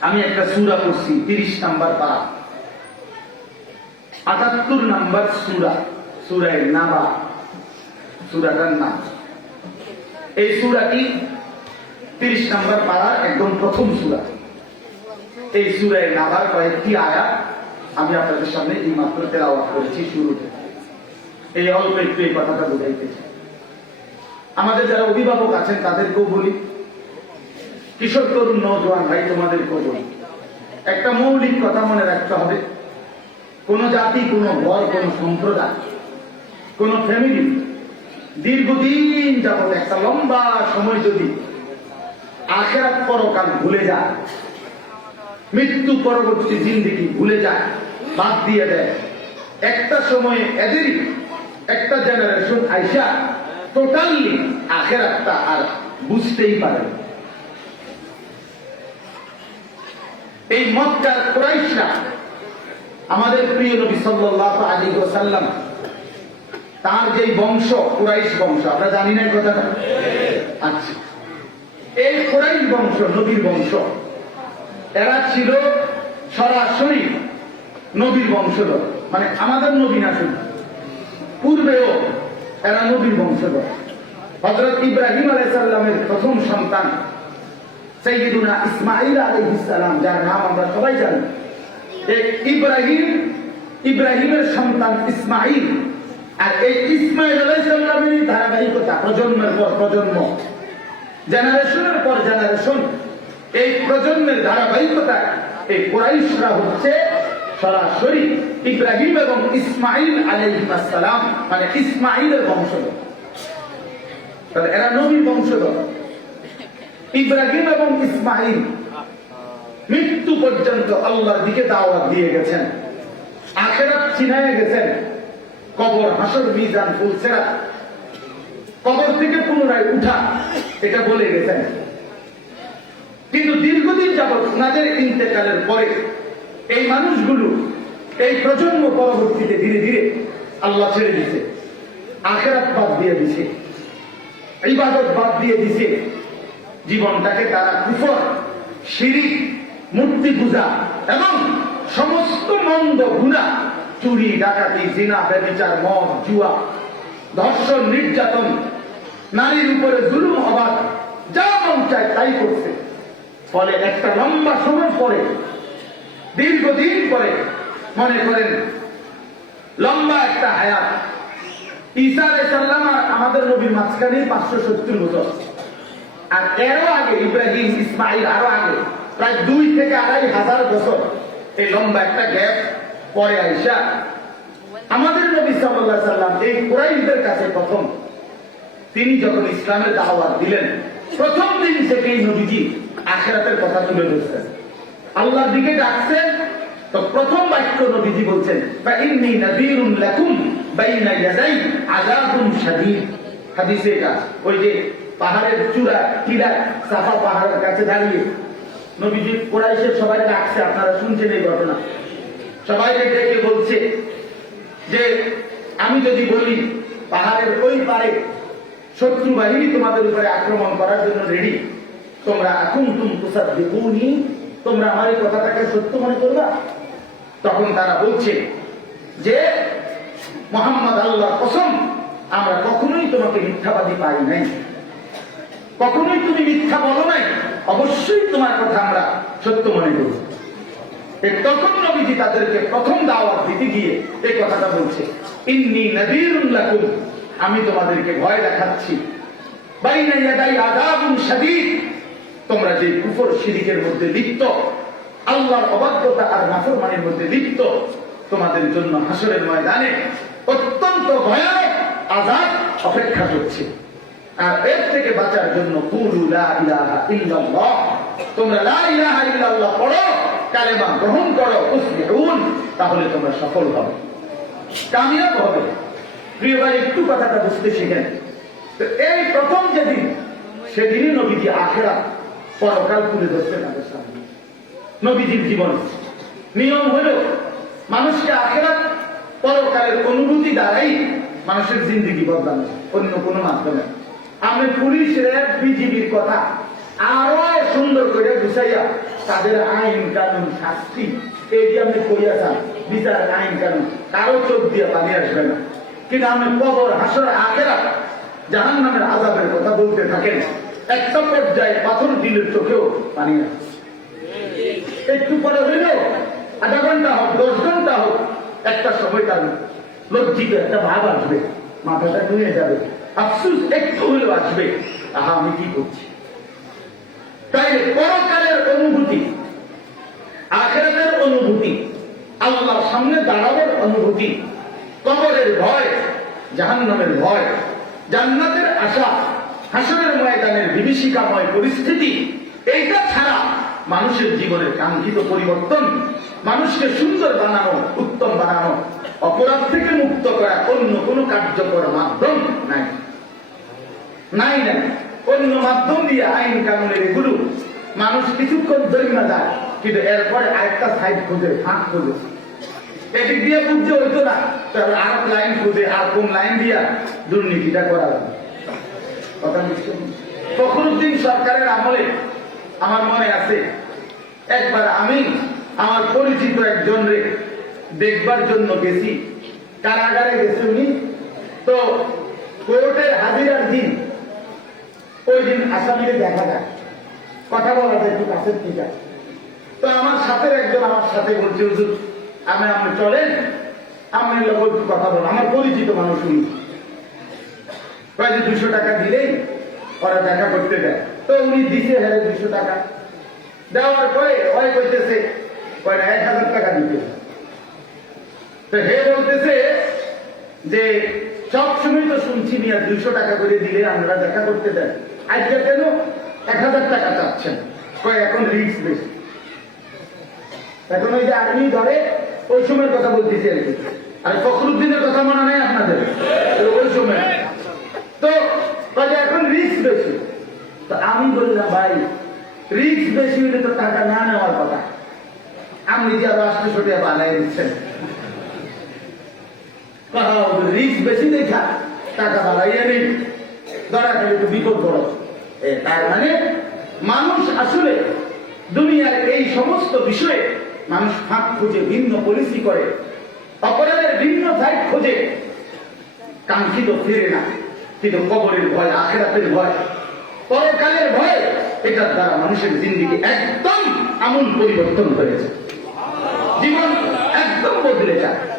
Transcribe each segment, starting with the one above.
আমি একটা সুরা পড়ছি, তিরিশ নাম্বার পারা। আটাত্তর নাম্বার সুরা, সুরায় নাবা। সুরাটার নাম। এই সুরাটি তিরিশ নাম্বার পাড়ার একদম প্রথম সুরা। এই সুরায় নাবার কয়েকটি আয়াত আমি আপনাদের সামনে এই মাত্র তেলাওয়াত করেছি শুরুতে। এই অল্প একটু এই কথাটা বোঝাইতে আমাদের যারা অভিভাবক আছেন, তাদেরকেও বলি কিশোর তরুণ নজওয়ান ভাই তোমাদেরকেও বলি একটা মৌলিক কথা মনে রাখতে হবে কোন জাতি, কোন ঘর, কোন সম্প্রদায়, কোন ফ্যামিলি দীর্ঘদিন যাবত একটা লম্বা সময় যদি আখেরাত পরকাল ভুলে যায়, মৃত্যু পরবর্তী জিন্দিগি ভুলে যায়, বাদ দিয়ে দেয়, একটা সময়ে এদেরই, একটা জেনারেশন আইসা টোটালি আখেরাতটা আর বুঝতেই পারে না। এই মক্কার কুরাইশরা আমাদের প্রিয় নবী সাল্লাল্লাহু আলাইহি ওয়াসাল্লাম, তার যে বংশ, কুরাইশ বংশ, আমরা জানি না কথাটা? আচ্ছা। এই কুরাইশ বংশ, নবীর বংশ, এরা ছিল সরাসরি নবীর বংশধর। মানে আমাদের নবী না শুধু। পূর্বেও এরা নবীর বংশধর। হজরত ইব্রাহিম আলাইসাল্লামের প্রথম সন্তান সৈয়দুনা ইসমাইল আলাইহিস সালাম, যার নাম আমরা সবাই জানি। এই ইব্রাহিম, ইব্রাহিমের সন্তান ইসমাইল আর এই ইসমাইল আলাইসাল্লামেরই ধারাবাহিকতা প্রজন্মের পর প্রজন্ম। জেনারেশনের পর জেনারেশন। এই প্রজন্মের ধারাবাহিকতা এই কোরাইশরা হচ্ছে সরাসরি ইব্রাহিম এবং ইসমাইল আলাইহিসালাম মানে ইসমাইলের বংশধর। তাহলে এরা নবীর বংশধর। ইব্রাহিম এবং ইসমাইল মৃত্যু পর্যন্ত আল্লাহর দিকে দাওয়াত দিয়ে গেছেন। আখেরাত চিনায় গেছেন। কবর, হাসর, মিজান, ফুলসেরা। কবর থেকে পুনরায় উঠা, এটা বলে গেছেন। কিন্তু দীর্ঘদিন যাবৎ ওনাদের ইন্তেকালের পরে এই মানুষগুলো, এই প্রজন্ম পরবর্তীতে ধীরে ধীরে আল্লাহ ছেড়ে দিছে। আখেরাত বাদ দিয়ে দিছে। ইবাদত বাদ দিয়ে দিছে। জীবনটাকে তারা কুফর সিঁড়ি মূর্তি পূজা এবং সমস্ত মন্দ গুণা, চুরি, ডাকাতি, জিনা ব্যবিচার মদ, জুয়া, ধর্ষণ, নির্যাতন, নারীর উপরে জুলুম অবাধ যা মন চায় তাই করছে। ফলে একটা লম্বা সময় পরে, দীর্ঘদিন পরে মনে করেন, লম্বা একটা হায়াত। আলাইসাল্লাম আর আমাদের নবীর মাঝখানে পাঁচশো সত্তর বছর। আর এরও আগে, ইব্রাহিম, ইসমাইল আরও আগে, প্রায় দুই থেকে আড়াই হাজার বছর এই লম্বা একটা গ্যাপ পরে আইসা আমাদের নবী সাল্লাহ সাল্লাম এই কুরাইশদের কাছে প্রথম তিনি যখন ইসলামের দাওয়াত দিলেন, প্রথম দিন থেকেই নবীজি আখেরাতের কথা তুলে ধরছেন। আল্লাহর দিকে ডাকছেন, তো প্রথম বাক্য নবীজি বলছেন, ফাইন্নী নাযীরুন লাকুম বাইনা ইয়াদাই আযাবুন শাদীদ। হাদিসে এটা, ওই যে পাহাড়ের চূড়া, টিলা সাফা পাহাড়ের কাছে দাঁড়িয়ে। নবীজি কোরাইশের সবাই ডাকছে, আপনারা শুনছেন এই ঘটনা। সবাইকে ডেকে বলছে যে, আমি যদি বলি, পাহাড়ের ওই পারে শত্রু বাহিনী তোমাদের উপরে আক্রমণ করার জন্য রেডি তোমরা এখন তুম তুষার দেখুনি তোমরা আমার এই কথাটাকে সত্য মনে করবা? তখন তারা বলছে যে, মোহাম্মদ আল্লাহ কসম, আমরা কখনোই তোমাকে মিথ্যাবাদী পাই নাই। কখনোই তুমি মিথ্যা বলো নাই। অবশ্যই তোমার কথা আমরা সত্য মনে করি। তখন নবীজি তাদেরকে প্রথম দাওয়াত দিতে গিয়ে এই কথাটা বলছে, ইন্নি নদীরুন লাকুম, আমি তোমাদেরকে ভয় দেখাচ্ছি। তোমরা যে কুফর শিরিকের মধ্যে লিপ্ত, আল্লাহর অবাধ্যতা আর নাফরমানির মধ্যে লিপ্ত, তোমাদের জন্য হাসরের ময়দানে অত্যন্ত ভয়ানক আযাব অপেক্ষা করছে। আর এর থেকে বাঁচার জন্য কুলু লা ইলাহা ইল্লাল্লাহ। তোমরা লা ইলাহা ইল্লাল্লাহ পড়ো, কালেমা গ্রহণ করো তুসলিহুন তাহলে তোমরা সফল হবে। কামিয়াব হবে। প্রিয় ভাই, একটু কথাটা বুঝতে শিখেন। এই প্রথম যেদিন, সেদিনই নবীজি আখেরা পরকাল তুলে ধরছেন আমাদের সামনে। নবীজির জীবন। নিয়ম হলো, মানুষকে আখেরা পরকালের অনুভূতি দ্বারাই মানুষের জিন্দিগি বদলানো, অন্য কোনো মাধ্যমে। আমি পুলিশ পুলিশের বিজিবির কথা আরও সুন্দর করে গুছাইয়া তাদের আইন কানুন শাস্তি। এই যে আপনি কইয়াছেন বিচার আইন কানুন, কারও চোখ দিয়ে পানি আসবে না। কিন্তু আমি কবর, হাসর আখেরা জাহান নামের আজাবের কথা বলতে থাকেন একটা পর্যায়ে পাথর দিলের চোখেও পানি আসে। একটু পরে হইল, আধা ঘণ্টা হোক, দশ ঘণ্টা হোক, একটা সময় তার লজ্জিত একটা ভাব আসবে, মাথাটা নুয়ে যাবে। আফসুস, একটু হলেও আসবে। আহা, আমি কি করছি? তাই পরকালের অনুভূতি, আখেরাতের অনুভূতি, আল্লাহর সামনে দাঁড়াবার অনুভূতি, কবরের ভয়, জাহান্নামের ভয়, জান্নাতের আশা হাসনের ময়দানের বিভীষিকাময় পরিস্থিতি, এইটা ছাড়া মানুষের জীবনের কাঙ্ক্ষিত পরিবর্তন, মানুষকে সুন্দর বানানো, উত্তম বানানো, অপরাধ থেকে মুক্ত করা অন্য কোনো কার্যকর মাধ্যম নাই। নাই নাই। অন্য মাধ্যম দিয়ে আইন কানুনের এগুলো মানুষ কিছুক্ষণ দৈন্য যায়, কিন্তু এরপরে আরেকটা সাইড খুঁজে, ফাঁক খুঁজে। এদিক দিয়ে বুঝতে হইতো না তাহলে আর লাইন খুঁজে, আর কোন লাইন দিয়া দুর্নীতিটা করা যাবে কথা ফখরুদ্দিন সরকারের আমলে আমার মনে আছে, একবার আমি আমার পরিচিত একজন রে দেখবার জন্য গেছি। কারাগারে গেছি উনি। তো কোর্টের হাজিরার দিন ওই দিন আসামিকে দেখা যায়। কথা বলা যায় একটু কাছের ঠিক আছে তো আমার সাথে একজন আমার সাথে বলছে, হুজুর আমি আপনি চলেন। আমি লোক কথা বলো আমার পরিচিত মানুষ উনি। দুশো টাকা দিলেই ওরা দেখা করতে দেয় তো উনি দিছে হ্যাঁ দুশো টাকা। দেওয়ার পরে ওই কইতেছে এক হাজার টাকা দিতে তো হে বলতেছে যে সব সময় তো শুনছি মিয়া, দুইশো টাকা করে দিলে আমরা দেখা করতে দেন। আজকে কেন এক হাজার টাকা চাচ্ছেন? এখন রিস্ক বেশি। এখন ওই যে আর্মি ধরে, ওই সময়ের কথা বলতেছি আর কি। আর ফখরুদ্দিনের কথা মনে নেই আপনাদের? ওই সময় তো এখন রিস্ক বেশি। তো আমি বললাম, ভাই রিস্ক বেশি হলে তো টাকা না নেওয়ার কথা। আপনি যে আরও আসতে সরিয়া বানাই দিচ্ছেন রিস্ক বেশি দেখা, টাকা বাড়াইয়া নেই। ধরা গেলে একটু বিপদ বড়। তার মানে মানুষ আসলে দুনিয়ার এই সমস্ত বিষয়ে মানুষ ফাঁক খুঁজে, ভিন্ন পলিসি করে। অপরাধের ভিন্ন সাইড খোঁজে। কাঙ্ক্ষিত ফিরে না। কিন্তু কবরের ভয়, আখেরাতের ভয়, পরকালের ভয় এটার দ্বারা মানুষের জিন্দিগি একদম আমূল পরিবর্তন হয়েছে জীবন একদম বদলে যায়।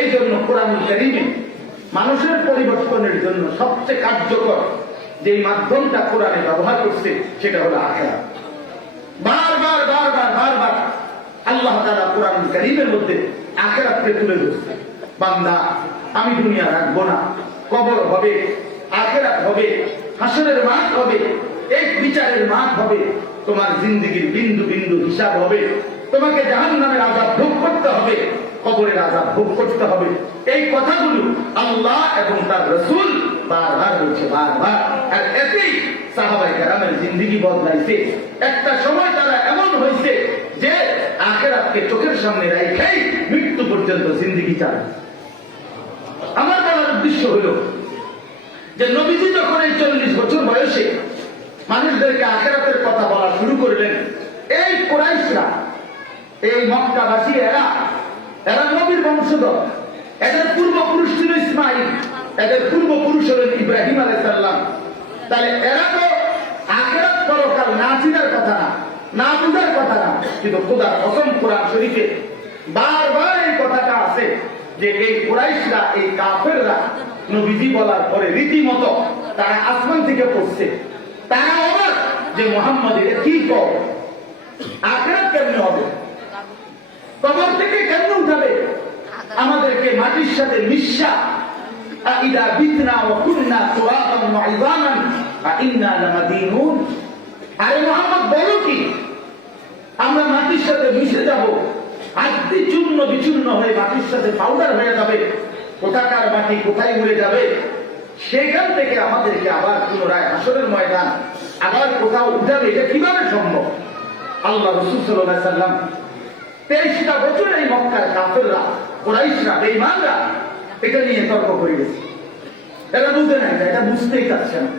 এই জন্য কোরআন কারিমে মানুষের পরিবর্তনের জন্য সবচেয়ে কার্যকর যে মাধ্যমটা কোরআনে ব্যবহার করছে, সেটা হলো আখেরা বারবার বারবার বারবার আল্লাহ তারা কোরআন কারিমের মধ্যে আখেরাতকে তুলে ধরছে। বান্দা, আমি দুনিয়া রাখব না, কবর হবে, আখেরাত হবে হাসনের মাঠ হবে, এক বিচারের মাঠ হবে, তোমার জিন্দগির বিন্দু বিন্দু হিসাব হবে, তোমাকে জাহান নামের আজাব ভোগ করতে হবে কবরের আজাব ভোগ করতে হবে। এই কথাগুলো আল্লাহ এবং তার রসুল বারবার বলছে, বারবার। আর এতেই সাহাবাই কারামের জিন্দিগি বদলাইছে। একটা সময় তারা এমন হয়েছে যে আখেরাতকে চোখের সামনে রেখেই মৃত্যু পর্যন্ত জিন্দিগি চালায় আমার বলার উদ্দেশ্য হলো যে নবীজি যখন এই চল্লিশ বছর বয়সে মানুষদেরকে আখেরাতের কথা বলা শুরু করলেন, এই কোরাইশরা, এই মক্কাবাসী এরা এরা নবীর বংশধর। এদের পূর্বপুরুষ ছিল ইসমাইল, এদের পূর্বপুরুষ হলেন ইব্রাহিম আলাইসাল্লাম তাহলে এরা তো আখেরাত পরকাল না কথা না না বুঝার কথা না, কিন্তু খোদার অসম কোরআন শরীফে বারবার এই কথাটা আছে যে এই কোরাইশরা, এই কাফেররা নবীজি বলার পরে রীতিমতো তারা আসমান থেকে পড়ছে। তারা অবাক যে মোহাম্মদ এটা কি কর? আখেরাত কেমনে হবে? কবর থেকে কেমনে উঠাবে আমাদেরকে মাটির সাথে মিশা? আইদা বিতনা লামাদিনুন। আরে মোহাম্মদ, বলো কি? আমরা মাটির সাথে মিশে যাব আদ্যি চূর্ণ বিচূর্ণ হয়ে মাটির সাথে পাউডার হয়ে যাবে, কোথাকার মাটি কোথায় উড়ে যাবে? সেখান থেকে আমাদেরকে আবার পুনরায় আসরের ময়দান, আবার কোথাও উঠাবে। এটা কীভাবে সম্ভব? আল্লাহ রসুল সাল্লাহ সাল্লাম তেইশটা বছর এই মক্কার কাফেররা কোরাইশরা বেইমানরা এটা নিয়ে তর্ক করে গেছে এরা বুঝতে না এটা, এটা বুঝতেই চাচ্ছে না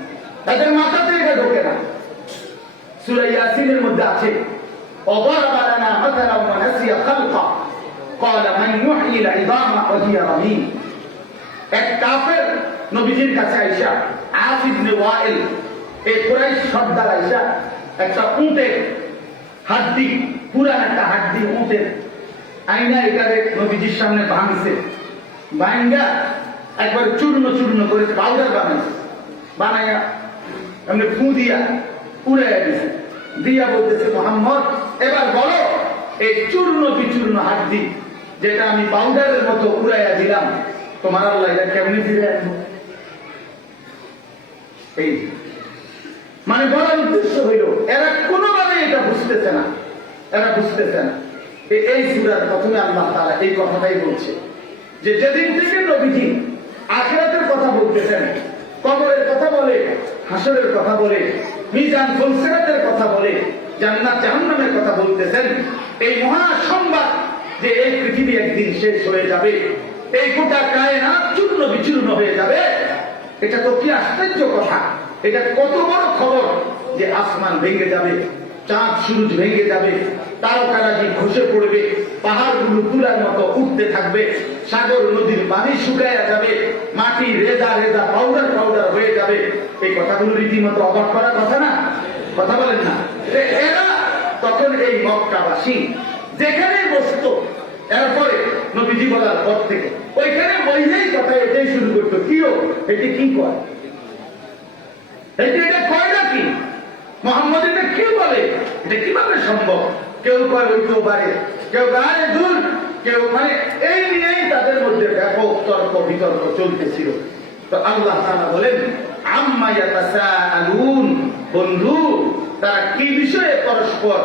তাদের মাথাতে এটা ঢোকে না সুরাই ইয়াসিনের মধ্যে আছে وضرب لنا مثلا ونسي خلقه قال من يحيي العظام وهي رميم এক কাফের নবীজির কাছে আইসা আসিদ নে ওয়াইল এই কুরাইশ সর্দার আইসা একটা উটের হাড্ডি পুরান একটা হাড্ডি উঠে আইনা এটারে নবীজির সামনে ভাঙছে ভাঙ্গা একবার চূর্ণ চূর্ণ করে পাউডার বানাইছে। বানাইয়া এমনি ফু দিয়া উড়াইয়া দিছে। দিয়া বলতেছে, মোহাম্মদ, এবার বলো, এই চূর্ণ বিচূর্ণ হাড্ডি যেটা আমি পাউডারের মতো উড়াইয়া দিলাম, তোমার আল্লাহ এটা কেমনি ফিরে আনব? এই মানে বলার উদ্দেশ্য হইল, এরা কোনোভাবে এটা বুঝতেছে না। এরা বুঝতেছে না এই সুরার প্রথমে আল্লাহ তারা এই কথাটাই বলছে যে যেদিন থেকে নবীজি আখেরাতের কথা বলতেছেন কবরের কথা বলে, হাসরের কথা বলে, মিজান ফুলসেরাতের কথা বলে, জান্নাত জাহান্নামের কথা বলতেছেন, এই মহা সংবাদ যে এই পৃথিবী একদিন শেষ হয়ে যাবে, এই গোটা কায়নাত চূর্ণ বিচূর্ণ হয়ে যাবে, এটা তো কি আশ্চর্য কথা? এটা কত বড় খবর যে আসমান ভেঙে যাবে, চাঁদ সূর্য ভেঙে যাবে তারকারাজি খসে পড়বে, পাহাড়গুলো তুলার মতো উঠতে থাকবে, সাগর নদীর পানি শুকায়া যাবে, মাটি রেজা রেজা পাউডার পাউডার হয়ে যাবে। এই কথাগুলো রীতিমতো অবাক করার কথা না? কথা বলেন না। এরা তখন এই মক্কাবাসী। যেখানে বসত, এরপরে নবীজি বলার পর থেকে। ওইখানে বইলেই কথা এটাই শুরু করতো। কিও এটি কি কয়? এটি এটা কয় নাকি? মোহাম্মদ এটা কি বলে? এটা কীভাবে সম্ভব? কেউ কয় হইতেও পারে কেউ গায়ে দূর, কেউ মানে এই নিয়েই তাদের মধ্যে ব্যাপক তর্ক, বিতর্ক চলতেছিল। তো আল্লাহ তাআলা বলেন, আম্মা ইয়াতাসাআলুন বন্ধু, তারা কি বিষয়ে পরস্পর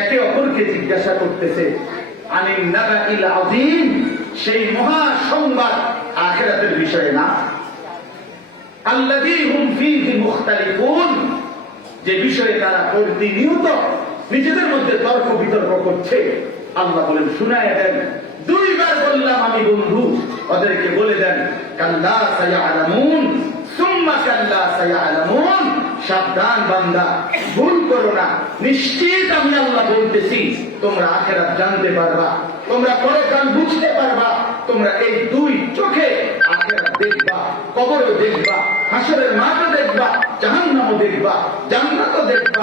একে অপরকে জিজ্ঞাসা করতেছে? আনিল নাবাইল আযীম সেই মহা সংবাদ আখিরাতের বিষয়ে না। আল্লাযী হুম ফীহি মুখতালিফুন যে বিষয়ে তারা প্রতিনিয়ত নিজেদের মধ্যে তর্ক বিতর্ক করছে। আল্লাহ বলেন, শুনায় দেন। দুইবার বললাম আমি, বন্ধু, ওদেরকে বলে দেন সায়ালামুন, সুম্মা সায়ালামুন, সাবধান বান্দা, ভুল করো না। নিশ্চিত আমি আল্লাহ বলতেছি, তোমরা আখেরাত জানতে পারবা, তোমরা পরকাল বুঝতে পারবা, তোমরা এই দুই চোখে আখেরাত দেখবা, কবরও দেখবা, হাসরের মাঠও দেখবা, জাহান্নামও দেখবা, জান্নাতও দেখবা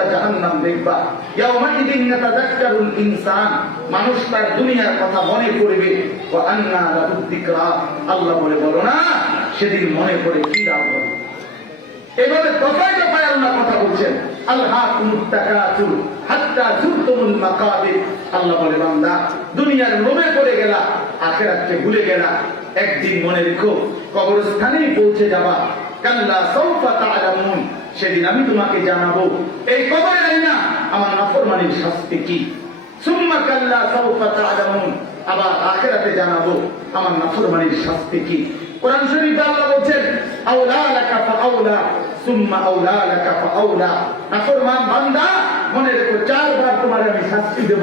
তোমরা জাহান্নাম দেখবা। ইয়াউমাইদিন ইয়াতাযাক্কারুল ইনসান, মানুষ তার দুনিয়ার কথা মনে করবে। ওয়া আন্না যিকরা, আল্লাহ বলে, বলো না, সেদিন মনে করে কি লাভ হবে? এভাবে আল্লাহ কথা বলছেন। আল্লাহ বলে, বান্দা, দুনিয়ার লোভে পড়ে গেলা, আখিরাতকে ভুলে গেলা। একদিন মনে রেখো, কবরস্থানেই পৌঁছে যাবা। কাল্লা সাউফা তা'লামুন সেদিন আমি তোমাকে জানাব, এই কবরে নাই না, আমার নাফরমানির শাস্তি কি? সুম্মা কাল্লা সাউফা তা'লামুন, আবার আখিরাতে জানাব, আমার নাফরমানির শাস্তি কি? কোরআন শরীফে আল্লাহ বলছেন, আউলা লাকা ফাআউলা সুম্মা আউলা লাকা ফাআউলা নাফরমান বান্দা, মনে রেখো, চারবার তোমার আমি শাস্তি দেব।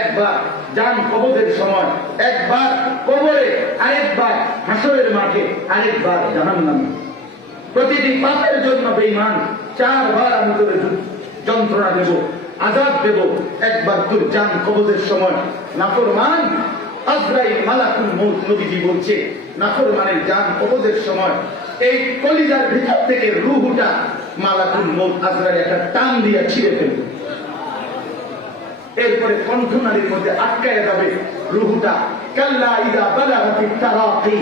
একবার জান কবরের সময়, একবার কবরে, আরেকবার হাসরের মাঠে, আরেকবার জাহান্নামে। প্রতিটি পাপের জন্য বেঈমান, চারবার আমি তোর যন্ত্রণা দেব, আজাদ দেব, একবার তোর জান কবজের সময়। নাফরমান, আজরাইল মালাকুল মউত, নবীজি বলছে কবজের সময়, এই কলিজার ভিতর থেকে রুহুটা মালাকুল মউত, আজরাইল একটা টান দিয়ে ছিঁড়ে ফেলবে। এরপরে কণ্ঠনালীর মধ্যে আটকায় যাবে রুহুটা, কাল্লা ইদা বালাগাতি তারাকি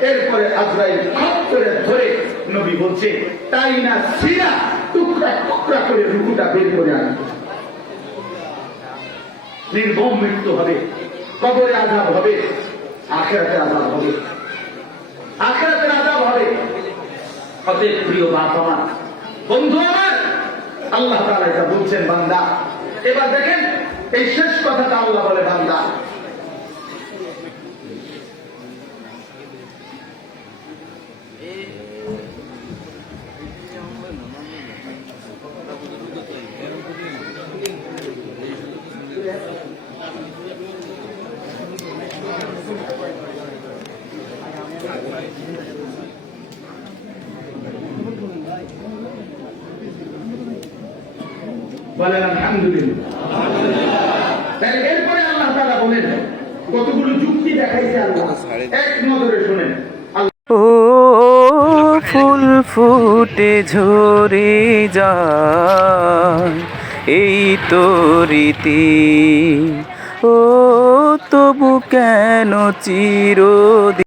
এরপরে ধরে বলছে, তাই না মৃত্যু হবে, কবরে আজাব হবে আখেরাতে আজাব হবে। আখেরাতের আজাব হবে। অতএব প্রিয় বাপ আমার, বন্ধু আমার, আল্লাহ তাআলা এটা বলছেন বান্দা, এবার দেখেন এই শেষ কথাটা আল্লাহ বলে বান্দা। বলেন, আলহামদুলিল্লাহ। এরপরে আল্লাহ বলেন, কতগুলো যুক্তি দেখাইছে আল্লাহ। এক নজরে শুনেন। ও ফুল ফুটে ঝরে যায়, এই তো রীতি। ও তবু কেন চিরদিন